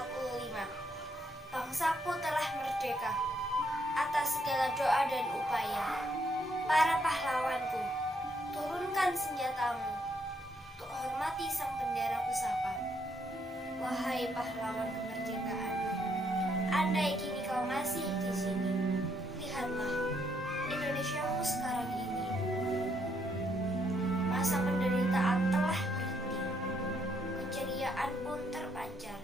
45. Bangsaku telah merdeka atas segala doa dan upaya. Para pahlawanku, turunkan senjatamu untuk hormati sang bendera pusaka. Wahai pahlawan kemerdekaan, andai kini kau masih di sini, lihatlah Indonesiamu sekarang ini. Masa penderitaan telah berhenti, keceriaan pun terpancar.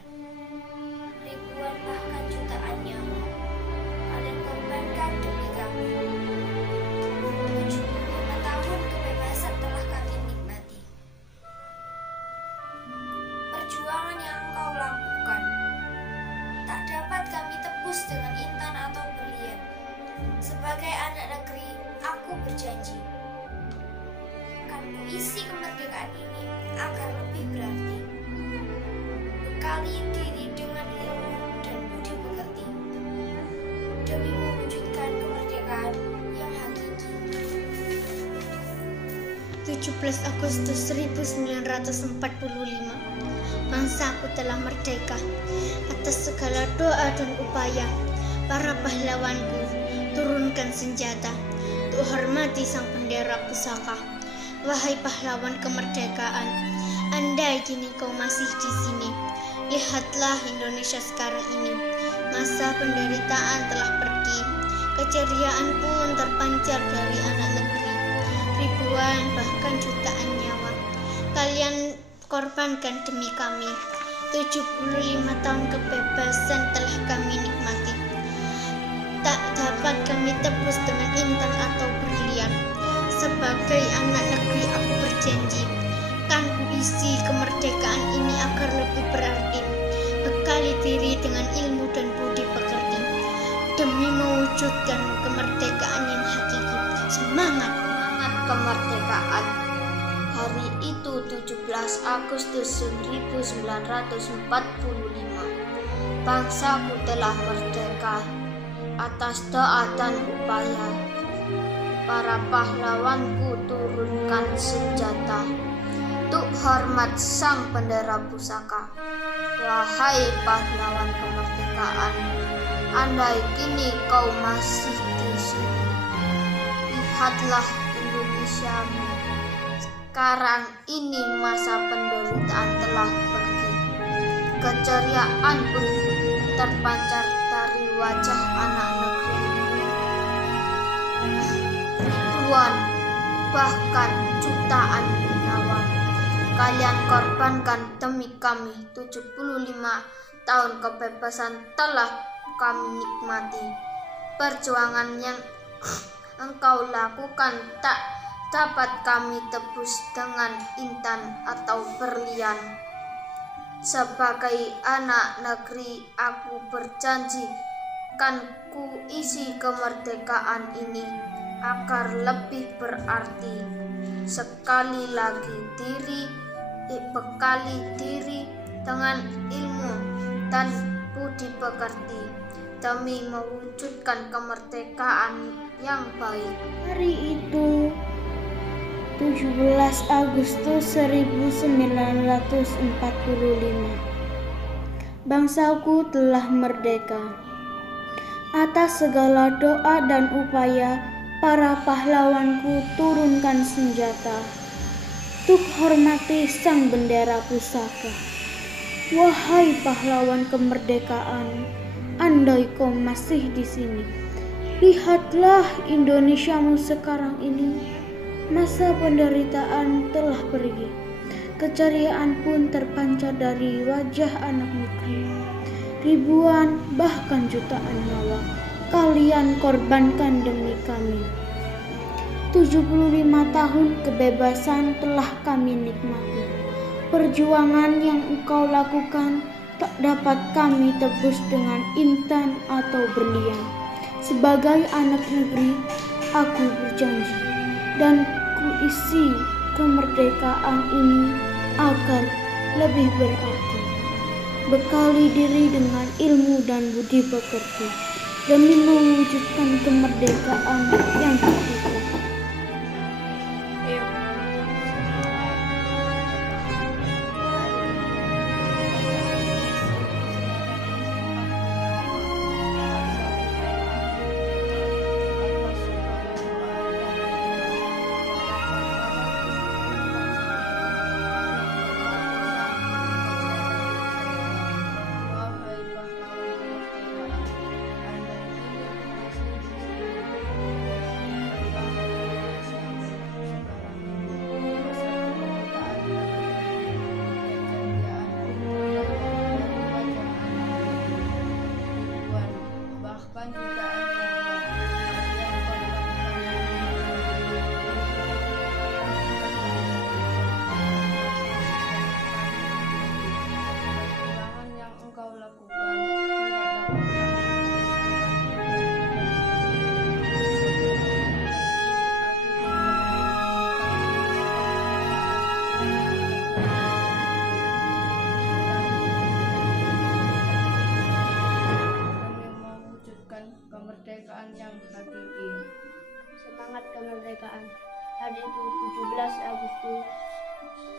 Ribuan bahkan jutaan nyawa kalian korbankan demi kami. 75 tahun kebebasan telah kami nikmati. Perjuangan yang engkau lakukan tak dapat kami tebus dengan intan atau berlian. Sebagai anak negeri, aku berjanji akan kuisi kemerdekaan ini agar lebih berarti. Bekali diri dengan ilmu dan budi pekerti demi mewujudkan kemerdekaan yang hakiki. 17 Agustus 1945, bangsaku telah merdeka atas segala doa dan upaya. Para pahlawanku, turunkan senjata untuk hormati sang bendera pusaka. Wahai pahlawan kemerdekaan, andai kini kau masih di sini, lihatlah Indonesia sekarang ini. Masa penderitaan telah pergi, keceriaan pun terpancar dari anak negeri. Ribuan bahkan jutaan nyawa kalian korbankan demi kami. 75 tahun kebebasan telah kami nikmati. Tak dapat kami tebus dengan intan atau berlian. Sebagai anak negeri aku berjanji kan kuisi kemerdekaan ini agar lebih berarti. Bekali diri dengan ilmu dan budi pekerti demi mewujudkan kemerdekaan yang hakiki. Semangat kemerdekaan. Hari itu 17 Agustus 1945, bangsaku telah merdeka atas doa dan upaya. Para pahlawanku turunkan senjata untuk hormat sang bendera pusaka. Wahai pahlawan kemerdekaan, andai kini kau masih di sini, lihatlah Indonesiamu. Sekarang ini masa penderitaan telah pergi, keceriaan pun terpancar dari wajah anak negeri. Ribuan bahkan jutaan nyawa kalian korbankan demi kami. 75 tahun kebebasan telah kami nikmati. Perjuangan yang engkau lakukan tak dapat kami tebus dengan intan atau berlian. Sebagai anak negeri, aku berjanji kan kuisi kemerdekaan ini agar lebih berarti. Sekali lagi bekali diri dengan ilmu dan budi pekerti demi mewujudkan kemerdekaan yang baik. Hari itu 17 Agustus 1945, bangsaku telah merdeka atas segala doa dan upaya. Para pahlawanku turunkan senjata untuk hormati sang bendera pusaka. Wahai pahlawan kemerdekaan, andai kau masih di sini, lihatlah Indonesiamu sekarang ini. Masa penderitaan telah pergi, keceriaan pun terpancar dari wajah anak negeri. Ribuan bahkan jutaan nyawa kalian korbankan demi kami. 75 tahun kebebasan telah kami nikmati. Perjuangan yang engkau lakukan tak dapat kami tebus dengan intan atau berlian. Sebagai anak negeri, aku berjanji dan kuisi kemerdekaan ini agar lebih berarti. Bekali diri dengan ilmu dan budi pekerti demi mewujudkan kemerdekaan yang hakiki. kemerdekaan yang hakiki. Semangat kemerdekaan. Hari itu 17 Agustus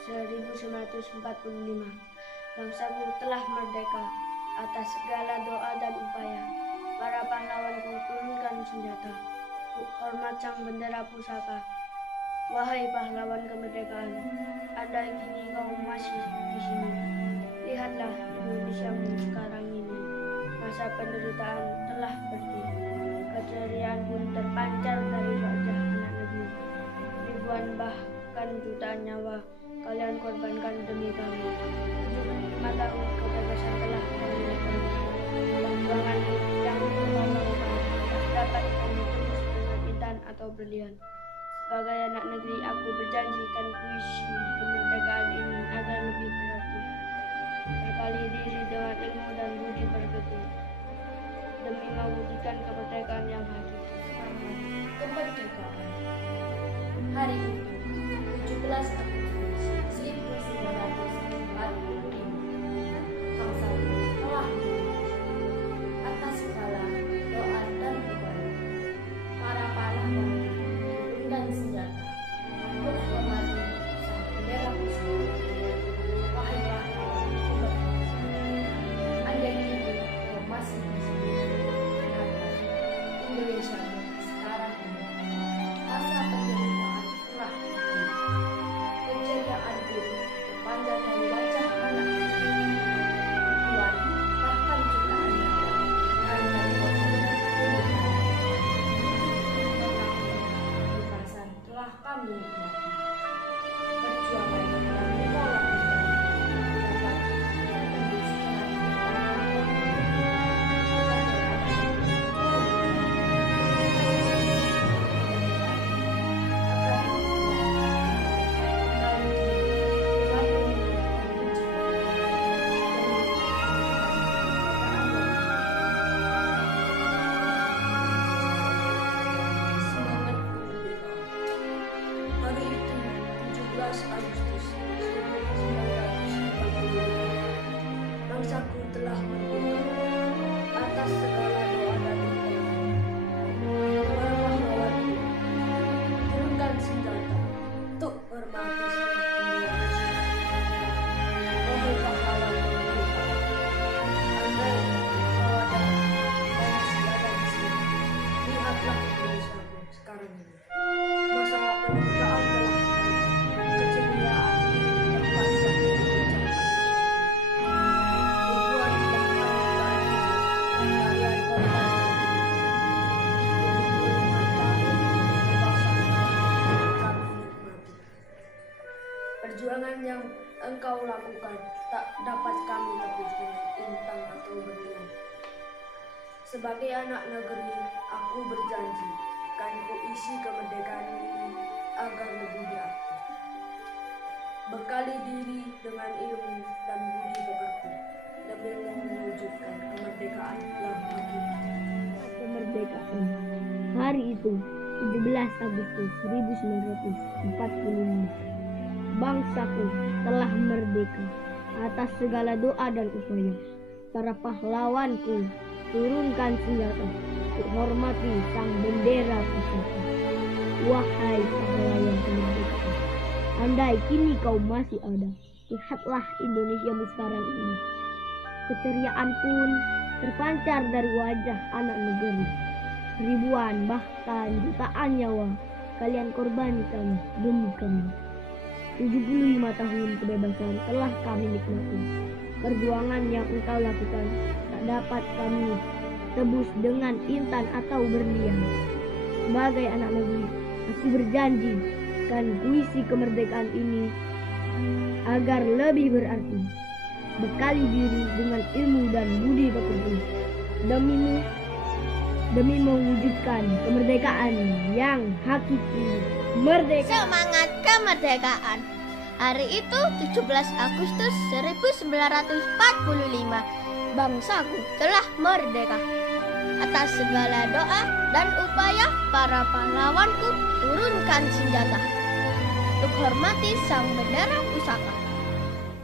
1945. Bangsaku telah merdeka. Atas segala doa dan upaya, para pahlawanku turunkan senjata. Hormat sang bendera pusaka. Wahai pahlawan kemerdekaan, andai kini kau masih di sini. Lihatlah Indonesiamu sekarang ini. Masa penderitaan telah pergi. Keceriaan pun terpancar dari wajah anak negeri. Ribuan bahkan jutaan nyawa kalian korbankan demi kami. 75 tahun kebebasan telah kami nikmati. Perjuangan yang kau lakukan tak dapat kami tebus dengan intan atau berlian. Sebagai anak negeri, aku berjanji kan puisi kemerdekaan ini agar lebih berarti. Berkali diri dengan ilmu dan budi pekerti, demi mewujudkan kemerdekaan yang hakiki. Kemerdekaan. Hari itu 17 Agustus 1945, bangsa telah atas segala doa dan upaya, para pahlawan turunkan senjata untuk hormati sang bendera pusaka. Wahai pahlawan kemerdekaan, andai kini kau masih di sini. Kenapa Indonesia sekarang ini masa penderitaan telah pergi. Keceriaan pun terpancar dari wajah anak Tuhan, bahkan jutaan nyawa karena kebebasan telah kami nikmati. Perjuangan yang kau lakukan dapat tertembus secara semangat kemerdekaan. Hari itu 17 Agustus 1945, bangsaku telah merdeka. Atas segala doa dan upaya, para pahlawanku turunkan senjata untuk hormati sang bendera pusaka. Wahai pahlawan kemerdekaan, andai kau ada dan masih ada di sini. Lihatlah Indonesiamu sekarang ini. Masa penderitaan telah pergi. Keceriaan terpancar dari wajah anak. Ribuan bahkan jutaan kalian korbankan. 75 tahun kebebasan kami nikmati. Perjuangan yang engkau lakukan tak dapat kami tebus dengan intan atau berlian. Sebagai anak negeri, aku berjanji kan kuisi kemerdekaan ini agar lebih berarti. Bekali diri dengan ilmu dan budi pekerti demi mewujudkan kemerdekaan yang hakiki. Kemerdekaan. Hari itu 17 Agustus 1945. Bangsaku telah merdeka. Atas segala doa dan upaya, para pahlawanku turunkan senjata untuk hormati sang bendera pusaka. Wahai pahlawan kemerdekaan, andai kini kau masih ada. Lihatlah Indonesiamu sekarang ini. Keceriaan pun terpancar dari wajah anak negeri. Ribuan bahkan jutaan nyawa kalian korbankan demi kami. 75 tahun kebebasan telah kami nikmati. Perjuangan yang engkau lakukan tak dapat kami tebus dengan intan atau berlian. Sebagai anak negeri, aku berjanji kan puisi kemerdekaan ini agar lebih berarti. Bekali diri dengan ilmu dan budi pekerti demi mewujudkan kemerdekaan yang hakiki. Merdeka! Semangat kemerdekaan. Hari itu 17 Agustus 1945, bangsaku telah merdeka. Atas segala doa dan upaya, para pahlawanku turunkan senjata untuk hormati sang bendera pusaka.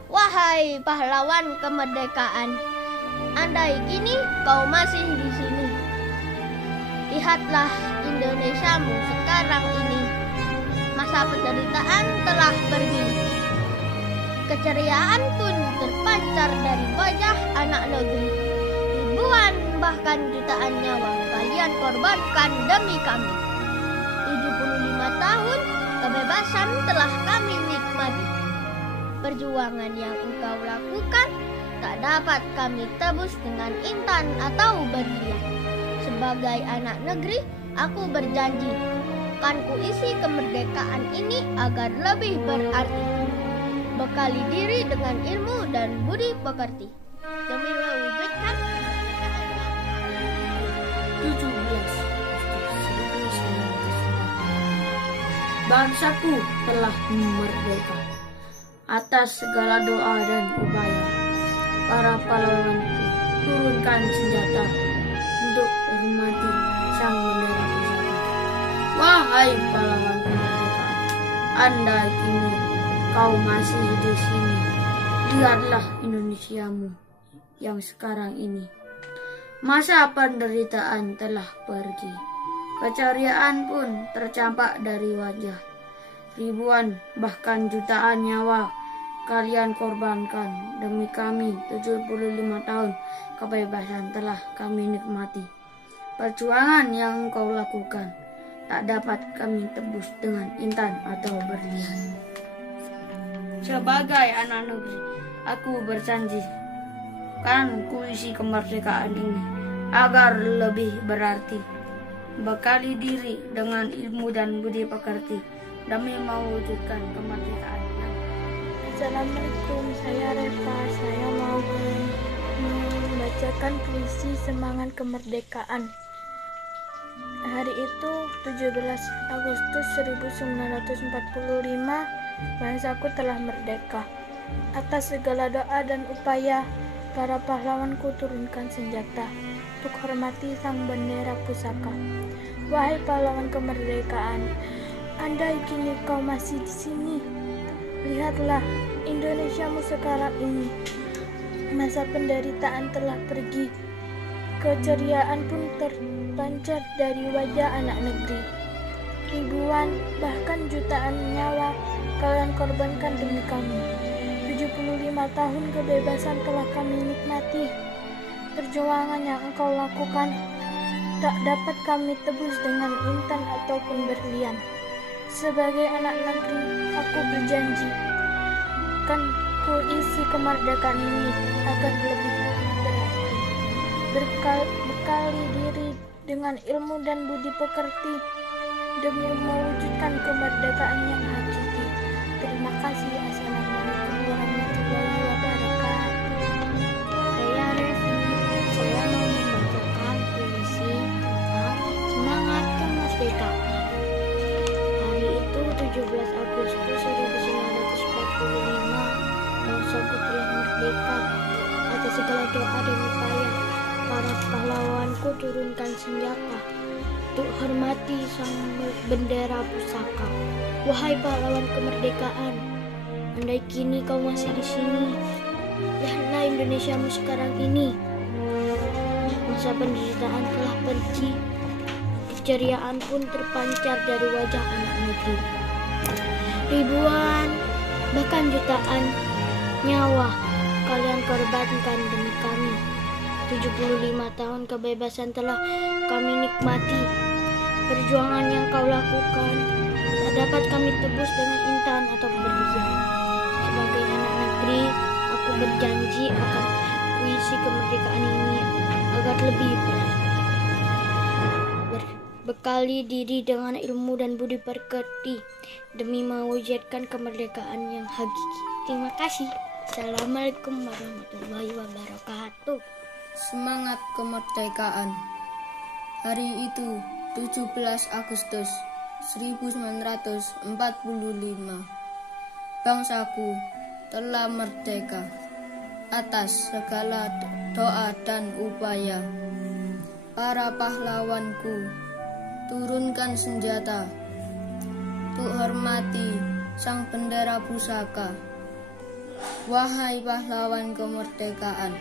Wahai pahlawan kemerdekaan, andai kini kau masih di sini. Lihatlah Indonesiamu sekarang ini. Masa penderitaan telah pergi. Keceriaan pun terpancar dari wajah anak negeri. Ribuan bahkan jutaan nyawa kalian korbankan demi kami. 75 tahun kebebasan telah kami nikmati. Perjuangan yang engkau lakukan tak dapat kami tebus dengan intan atau berlian. Sebagai anak negeri, aku berjanji akan kuisi kemerdekaan ini agar lebih berarti. Bekali diri dengan ilmu dan budi pekerti demi mewujudkan kemerdekaan yang 17 Bangsaku telah merdeka. Atas segala doa dan upaya, para pahlawanku turunkan senjata untuk hormati sang bendera pusaka. Wahai pahlawan kemerdekaan, andai kini kau masih di sini, lihatlah Indonesiamu yang sekarang ini. Masa penderitaan telah pergi, keceriaan pun tercampak dari wajah. Ribuan bahkan jutaan nyawa kalian korbankan demi kami. 75 tahun kebebasan telah kami nikmati. Perjuangan yang engkau lakukan tak dapat kami tebus dengan intan atau berlian. Sebagai anak negeri, aku berjanji kan kuisi kemerdekaan ini agar lebih berarti. Bekali diri dengan ilmu dan budi pekerti demi mewujudkan kemerdekaan. Assalamualaikum, saya Reva. Saya mau membacakan puisi Semangat Kemerdekaan. Hari itu 17 Agustus 1945, bangsaku telah merdeka. Atas segala doa dan upaya, para pahlawanku turunkan senjata untuk hormati sang bendera pusaka. Wahai pahlawan kemerdekaan, andai kini kau masih di sini, lihatlah Indonesiamu sekarang ini. Masa penderitaan telah pergi, keceriaan pun terpancar dari wajah anak negeri. Ribuan bahkan jutaan nyawa kalian korbankan demi kami. 75 tahun kebebasan telah kami nikmati. Perjuangan yang engkau lakukan tak dapat kami tebus dengan intan ataupun berlian. Sebagai anak negeri, aku berjanji akan kuisi kemerdekaan ini agar lebih berarti. Bekali diri dengan ilmu dan budi pekerti demi mewujudkan kemerdekaan yang hakiki. Terima kasih. Assalamualaikum warahmatullahi wabarakatuh. Saya Revi. Saya mau membacakan puisi tentang semangat kemerdekaan. Hari itu 17 Agustus 1945, bangsaku telah merdeka. Atas segala doa dan upaya, para pahlawanku turunkan senjata untuk hormati sang bendera pusaka. Wahai pahlawan kemerdekaan, andai kini kau masih di sini, lihatlah Indonesiamu sekarang ini. Masa penderitaan telah pergi, keceriaan pun terpancar dari wajah anak negeri. Ribuan, bahkan jutaan nyawa kalian korbankan demi kami. 75 tahun kebebasan telah kami nikmati. Perjuangan yang kau lakukan tak dapat kami tebus dengan intan atau berlian. Sebagai anak negeri, aku berjanji akan kuisi kemerdekaan ini agar lebih berarti. Bekali diri dengan ilmu dan budi pekerti demi mewujudkan kemerdekaan yang hakiki. Terima kasih. Assalamualaikum warahmatullahi wabarakatuh. Semangat kemerdekaan. Hari itu 17 Agustus 1945, bangsaku telah merdeka. Atas segala doa dan upaya, para pahlawanku turunkan senjata untuk hormati sang bendera pusaka. Wahai pahlawan kemerdekaan,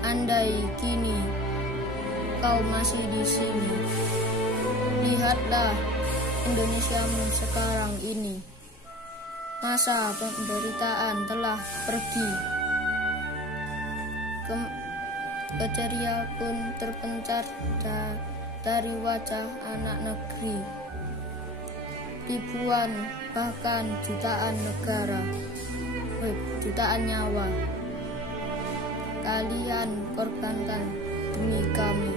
andai kini kau masih di sini. Lihatlah Indonesiamu sekarang ini. Masa penderitaan telah pergi. Keceria pun terpencar dari wajah anak negeri. Ribuan bahkan jutaan nyawa kalian korbankan demi kami.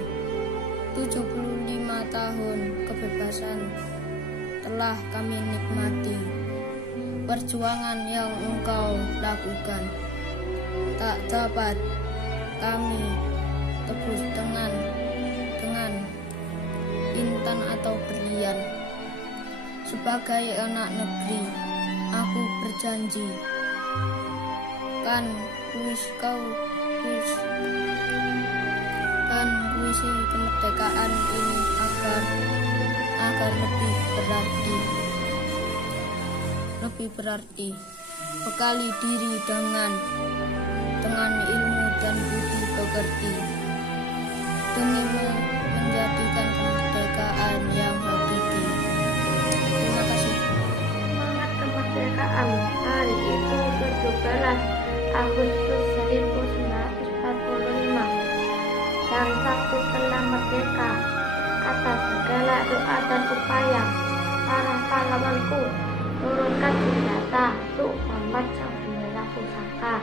75 tahun kebebasan telah kami nikmati. Perjuangan yang engkau lakukan tak dapat kami tebus dengan intan atau berlian. Sebagai anak negeri, aku berjanji kan puisi kemerdekaan ini agar lebih berarti. Bekali diri dengan ilmu dan budi pekerti demi menjadikan kemerdekaan yang hakiki. Terima kasih. Semangat kemerdekaan hari itu 17 Agustus 1945. Bangsaku telah merdeka atas segala doa dan upaya. Para pahlawanku turunkan senjata untuk hormat sang bendera pusaka.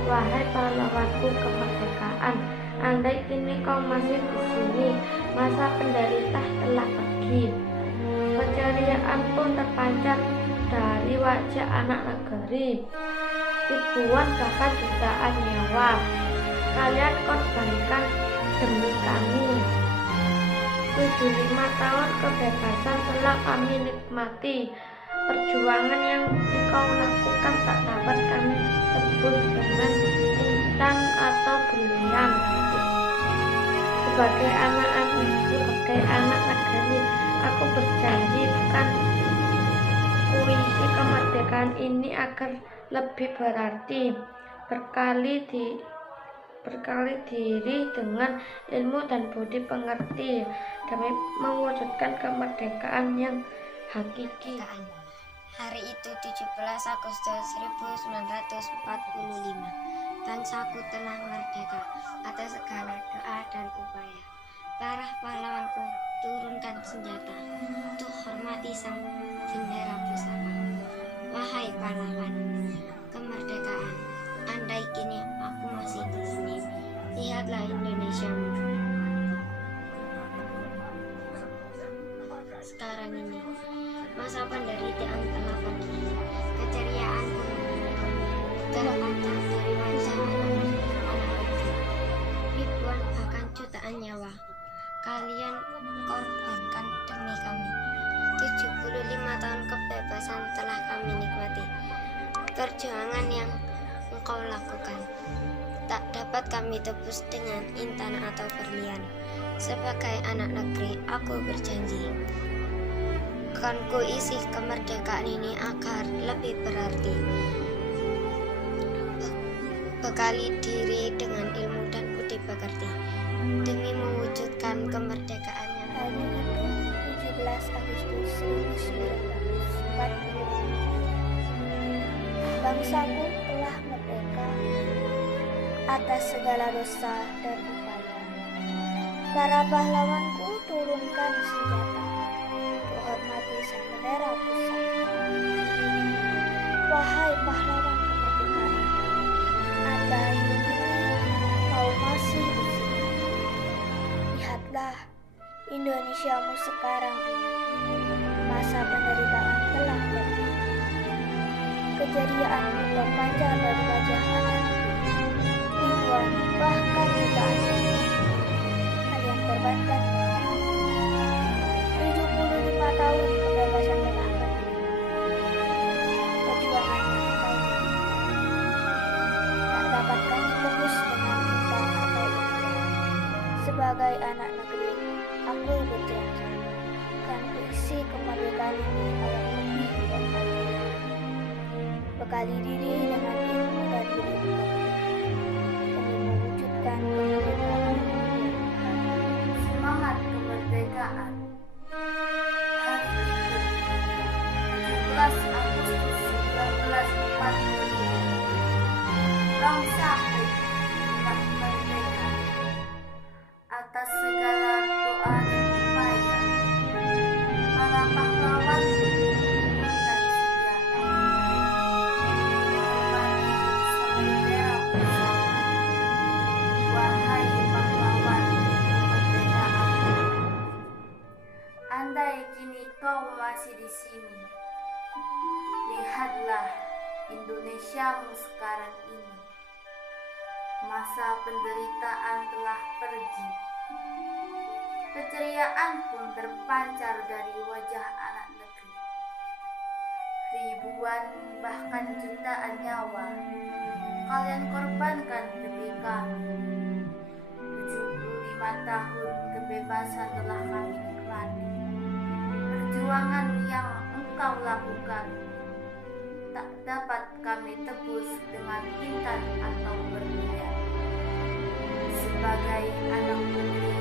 Wahai pahlawanku kemerdekaan, andai kini kau masih di sini, masa penderita telah pergi. Keceriaan pun terpancar dari wajah anak negeri. Ribuan bahkan jutaan nyawa kalian korbankan demi kami. 75 tahun kebebasan telah kami nikmati. Perjuangan yang engkau lakukan tak dapat kami tebus dengan intan atau berlian. Sebagai anak negeri, aku berjanji bukan puisi kemerdekaan ini agar lebih berarti. Berkali diri dengan ilmu dan budi pengerti demi mewujudkan kemerdekaan yang hakiki. Hari itu 17 Agustus 1945, bangsaku telah merdeka atas segala doa dan upaya. Para pahlawanku turunkan senjata untuk hormati sang bendera pusaka. Wahai pahlawan kemerdekaan, andai kini aku masih di sini, lihatlah Indonesiamu sekarang ini. Masa penderitaan telah pergi, keceriaan pun terpancar dari wajah anak negeri. Ribuan bahkan jutaan nyawa kalian korbankan demi kami. 75 tahun kebebasan telah kami nikmati. Perjuangan yang engkau lakukan tak dapat kami tebus dengan intan atau berlian. Sebagai anak negeri, aku berjanji akan kuisi kemerdekaan ini agar lebih berarti. Bekali diri dengan ilmu dan budi pekerti demi mewujudkan kemerdekaan yang Hari itu 17 Agustus 1945. Bangsaku telah merdeka atas segala dosa dan upaya. Para pahlawanku turunkan senjata untuk hormati sang bendera pusaka. Wahai pahlawan kemerdekaan, andai kini kau masih di sini, lihatlah Indonesiamu sekarang ini. Masa penderitaan telah pergi. Keceriaan terpancar dari wajah anak ribuan bahkan jutaan kalian korbankan. 75 tahun kebebasan telah pergi. Perjuangan yang engkau tak dapat kami tebus dengan intan atau berlian. Sebagai anak negeri, aku berjanji akan kuisi kemerdekaan ini agar lebih berarti. Bekali diri dengan ilmu dan budi pekerti demi mewujudkan kemerdekaan yang engkau masih di sini. Lihatlah Indonesiamu sekarang ini. Masa penderitaan telah pergi. Keceriaan pun terpancar dari wajah anak negeri. Ribuan bahkan jutaan nyawa kalian korbankan demi kami. 75 tahun kebebasan telah kami nikmati. Perjuangan yang engkau lakukan tak dapat kami tebus dengan intan atau berlian. Sebagai anak negeri,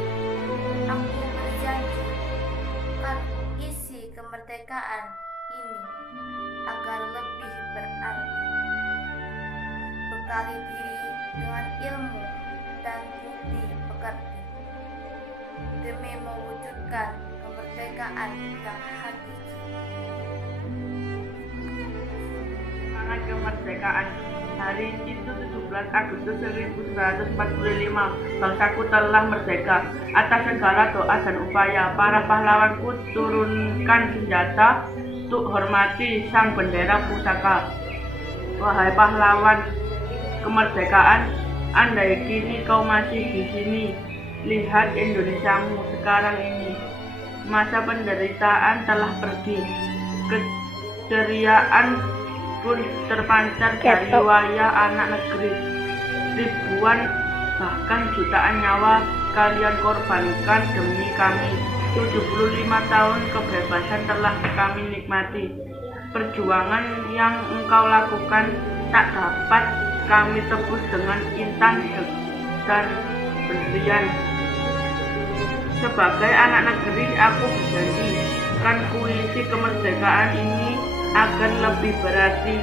aku berjanji akan isi kemerdekaan ini agar lebih berarti. Bekali diri dengan ilmu dan budi pekerti demi mewujudkan kemerdekaan yang hakiki. Semangat kemerdekaan. Hari itu 17 Agustus 1945, bangsaku telah merdeka. Atas segala doa dan upaya, para pahlawanku turunkan senjata untuk hormati sang bendera pusaka. Wahai pahlawan kemerdekaan, andai kini kau masih di sini, lihat Indonesiamu sekarang ini. Masa penderitaan telah pergi, keceriaan pun terpancar dari wajah anak negeri. Ribuan bahkan jutaan nyawa kalian korbankan demi kami. 75 tahun kebebasan telah kami nikmati. Perjuangan yang engkau lakukan tak dapat kami tebus dengan intan dan berlian. Sebagai anak negeri, aku berjanji akan kuisi kemerdekaan ini agar lebih berarti.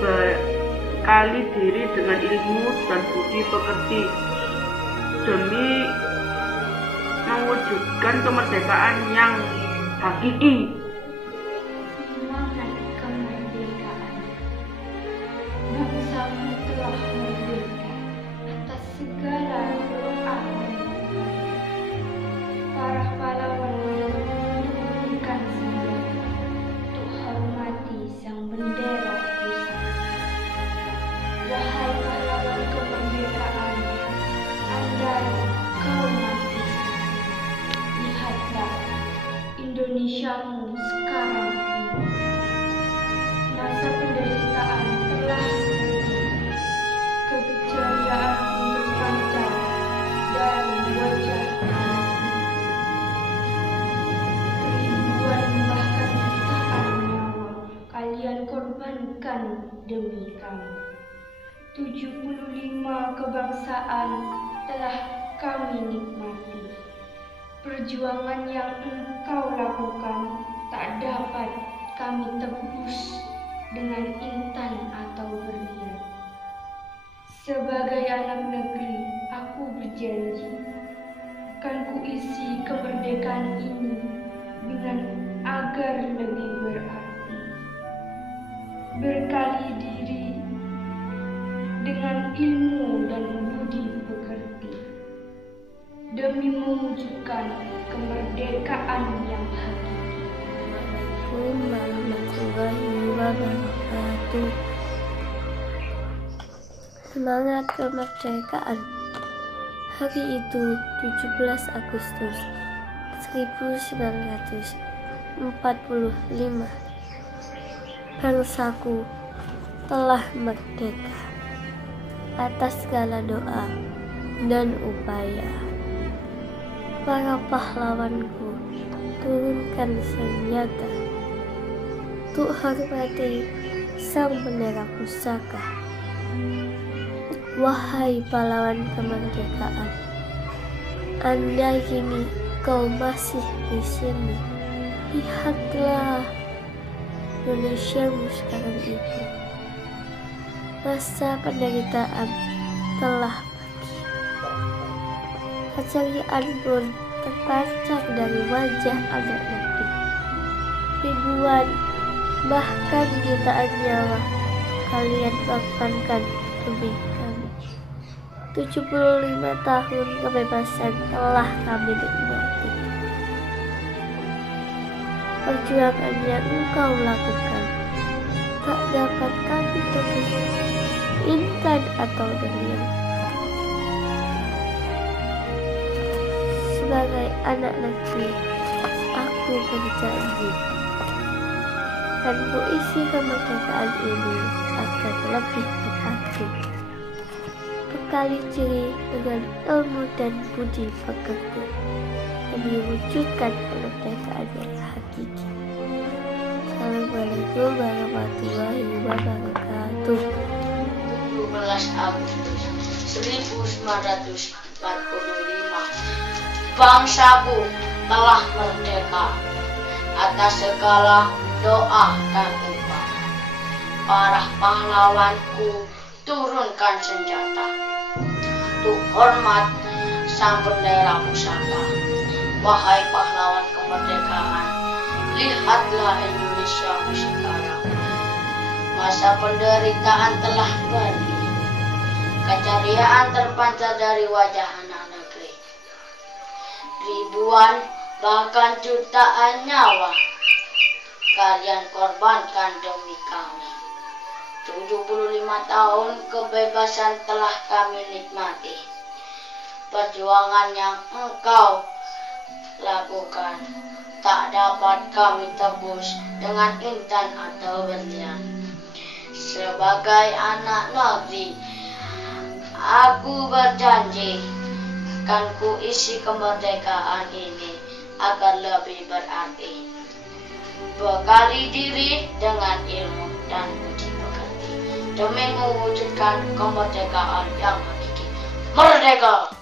Bekali diri dengan ilmu dan budi pekerti demi mewujudkan kemerdekaan yang hakiki. Semangat kemerdekaan. Bangsamu telah merdeka atas segala doa. Para pahlawan menurunkan senjata untuk hormati sang bendera pusaka. Wahai pahlawan kemerdekaan, andai kau masih lihatlah Indonesiamu sekarang ini. Masa penderitaan telah pergi, keceriaan terpancar dari wajah anak negeri. Ribuan bahkan jutaan nyawa kalian korbankan demi kami. 75 kebangsaan telah kami nikmati. Perjuangan yang engkau lakukan tak dapat kami tebus dengan intan atau berlian. Sebagai anak negeri, aku berjanji akan kuisi kemerdekaan ini dengan agar lebih berarti. Berkali diri dengan ilmu dan budi pekerti demi mewujudkan kemerdekaan yang hakiki. Assalamualaikum warahmatullahi wabarakatuh. Semangat kemerdekaan. Hari itu 17 Agustus 1945. Bangsaku telah merdeka atas segala doa dan upaya. Para pahlawanku turunkan senjata untuk hormati sang bendera pusaka. Wahai pahlawan kemerdekaan, andai kini kau masih di sini, lihatlah Indonesiamu sekarang ini. Masa penderitaan telah pergi, keceriaan pun terpancar dari wajah anak negeri. Ribuan bahkan jutaan nyawa kalian korbankan demi kami. 75 tahun kebebasan telah kami nikmati. perjuangan yang engkau lakukan tak dapat kami tebus intan atau berlian. Sebagai anak negeri, aku berjanji akan kuisi kemerdekaan ini akan lebih berarti. Bekali diri dengan ilmu dan budi pekerti demi wujudkan kemerdekaan yang hakiki. Assalamualaikum warahmatullahi wabarakatuh. 17 Agustus 1945, bangsaku telah merdeka atas segala doa dan upaya. Para pahlawanku turunkan senjata untuk hormat sang bendera pusaka. Wahai pahlawan kemerdekaan, lihatlah Indonesiaku sekarang. Masa penderitaan telah berakhir. Keceriaan terpancar dari wajah anak negeri. Ribuan bahkan jutaan nyawa kalian korbankan demi kami. 75 tahun kebebasan telah kami nikmati. Perjuangan yang engkau lakukan tak dapat kami tebus dengan intan atau berlian. Sebagai anak negeri, aku berjanji akan kuisi kemerdekaan ini agar lebih berarti. Bekali diri dengan ilmu dan budi pekerti demi mewujudkan kemerdekaan yang hakiki. Merdeka!